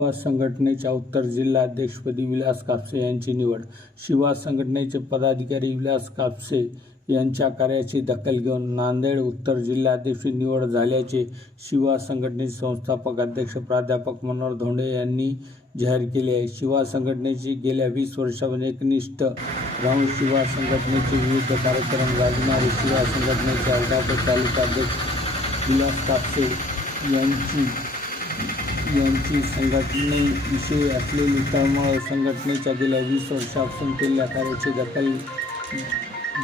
शिवा संघटनेच्या उत्तर जिल्हा अध्यक्षपदी विलास कापसे यांची निवड. शिवा संघटनेचे पदाधिकारी विलास कापसे यांच्या कार्याची दखल घेऊन नांदेड उत्तर जिल्हाध्यक्ष निवड झाल्याचे शिवा संघटनेचे संस्थापक अध्यक्ष प्राध्यापक मनोहर धोंडे यांनी जाहीर केले आहे. शिवा संघटनेची गेल्या वीस वर्षापासून एकनिष्ठ राहून शिवा संघटनेचे विविध कार्यक्रम गाजणारे शिवा संघटनेचे अर्धापूर तालुका अध्यक्ष विलास कापसे यांची यांची संघटनेविषयी असलेली तळमळ संघटनेच्या गेल्या वीस वर्षापासून केलेल्या कार्याची दखल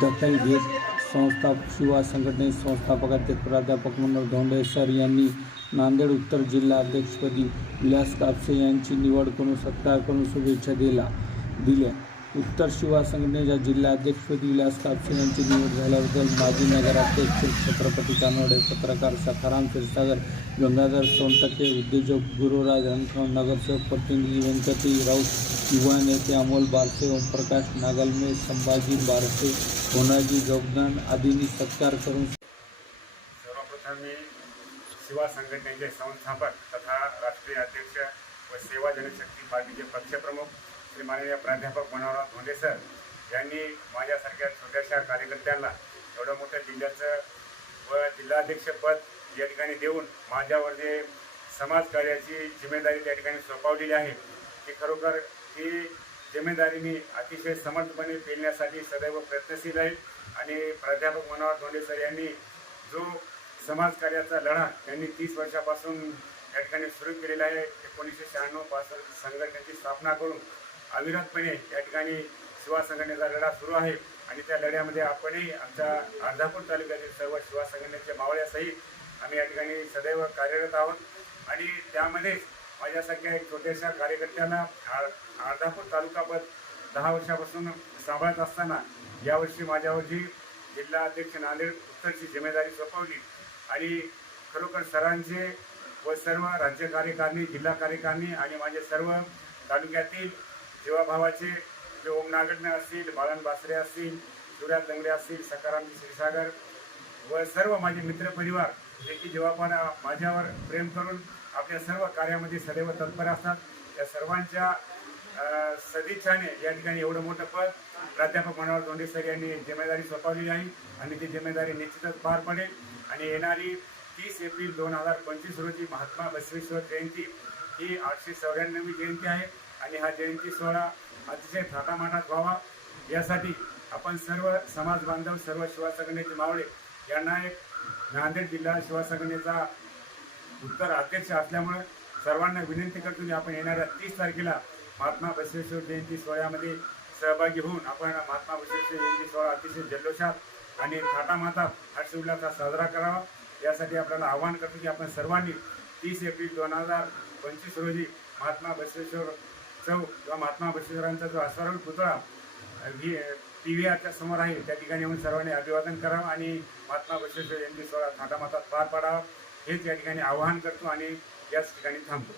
दखल घेत संस्था शिवा संघटनेचे संस्थापकाचे प्राध्यापक मनोहर धोंडे सर यांनी नांदेड उत्तर जिल्हा अध्यक्षपदी विलास कापसे यांची निवड करून सत्कार करून शुभेच्छा दिला दिल्या. उत्तर शिवा संघटनेच्या जिल्हा अध्यक्षपदी विलास कापसे यांची निवड झाल्याबद्दल माजी नगराध्यक्ष, छत्रपती कानवडे पत्रकार सखाराम क्षीरसागर, गंगाधर सोनटके उद्योजक गुरुराज रणखाव नगरसेवक प्रतिनिधी व्यंकटी राऊत, युवा नेते अमोल बारसे, ओमप्रकाश नागलमे, संभाजी बारसे होनाजी जोगदान आदींनी सत्कार करून सर्वप्रथम मी शिवा संघटनेचे संस्थापक तथा राष्ट्रीय अध्यक्ष व सेवा जनशक्ती पार्टीचे पक्षप्रमुख श्री माननीय प्राध्यापक मनोहरराव धोंडे सर यांनी माझ्यासारख्या छोट्याशा कार्यकर्त्यांना एवढं मोठ्या जिल्ह्याचं व जिल्हाध्यक्षपद या ठिकाणी देऊन माझ्यावर जे समाजकार्याची जिम्मेदारी त्या ठिकाणी सोपवलेली आहे ती खरोखर ही जिम्मेदारी मी अतिशय समर्थपणे पेलण्यासाठी सदैव प्रयत्नशील आहे. आणि प्राध्यापक मनोहर धोंडे सर यांनी जो समाजकार्याचा लढा त्यांनी तीस वर्षापासून या ठिकाणी सुरू केलेला आहे एकोणीसशे शहाण्णवपासून संघटनेची स्थापना करून अविरतपणे या ठिकाणी शिवा संघटनेचा लढा सुरू आहे आणि त्या लढ्यामध्ये आपणही आमच्या अर्धापूर तालुक्यातील सर्व शिवा संघटनेचे मावळ्यासहित आम्ही या ठिकाणी सदैव कार्यरत आहोत. आणि त्यामध्येच माझ्यासारख्या एक छोट्याशा कार्यकर्त्यांना अर्धापूर अर्धापूर तालुकापद दहा वर्षापासून सांभाळत असताना यावर्षी माझ्यावर जी जिल्हा अध्यक्ष नांदेड उत्तरची जिम्मेदारी सोपवली. आणि खरोखर सरांचे व सर्व राज्य कार्यकारिणी जिल्हा कार्यकारिणी आणि माझे सर्व तालुक्यातील जीवाभावाचे जे ओम नागडणे असतील बाळन बासरे असतील शिवराज लंगडे असतील सकाराम श्रीसागर व सर्व माझे मित्रपरिवार जे की जेव्हा माझ्यावर प्रेम करून आपल्या सर्व कार्यामध्ये सदैव तत्पर असतात या सर्वांच्या सदिच्छाने या ठिकाणी एवढं मोठं पद प्राध्यापक मनोहर धोंडे सर यांनी जिम्मेदारी सोपवली आहे आणि ती जिम्मेदारी निश्चितच पार पडेल. आणि येणारी तीस एप्रिल दोन हजार पंचवीस रोजी महात्मा बसवेश्वर जयंती ही आठशे चौऱ्याण्णवी जयंती आहे. आणि हा जयंती सोहळा अतिशय थाटामाटात व्हावा. यासाठी आपण सर्व समाज बांधव सर्व शिवा संघटनेचे मावळे यांना एक नांदेड जिल्हा शिवा संघटनेचा उत्तर अध्यक्ष असल्यामुळे सर्वांना विनंती करतो की आपण येणाऱ्या तीस तारखेला महात्मा बसवेश्वर जयंती सोहळ्यामध्ये सहभागी होऊन आपण महात्मा बसवेश्वर जयंती सोहळा अतिशय जल्लोषात आणि थाटामाता हर्षउल्हासात साजरा करावा. यासाठी आपल्याला आवाहन करतो की आपण सर्वांनी तीस एप्रिल दोन हजार पंचवीस रोजी महात्मा बसवेश्वर चौक किंवा महात्मा बसवेश्वरांचा जो अश्वारूढ पुतळा व्ही पी व्ही आरच्या समोर आहे त्या ठिकाणी येऊन सर्वांनी अभिवादन करावं आणि महात्मा बशेश्वर यांनी सोळा थाटामाटात पार पाडावा हेच या ठिकाणी आवाहन करतो आणि याच ठिकाणी थांबतो.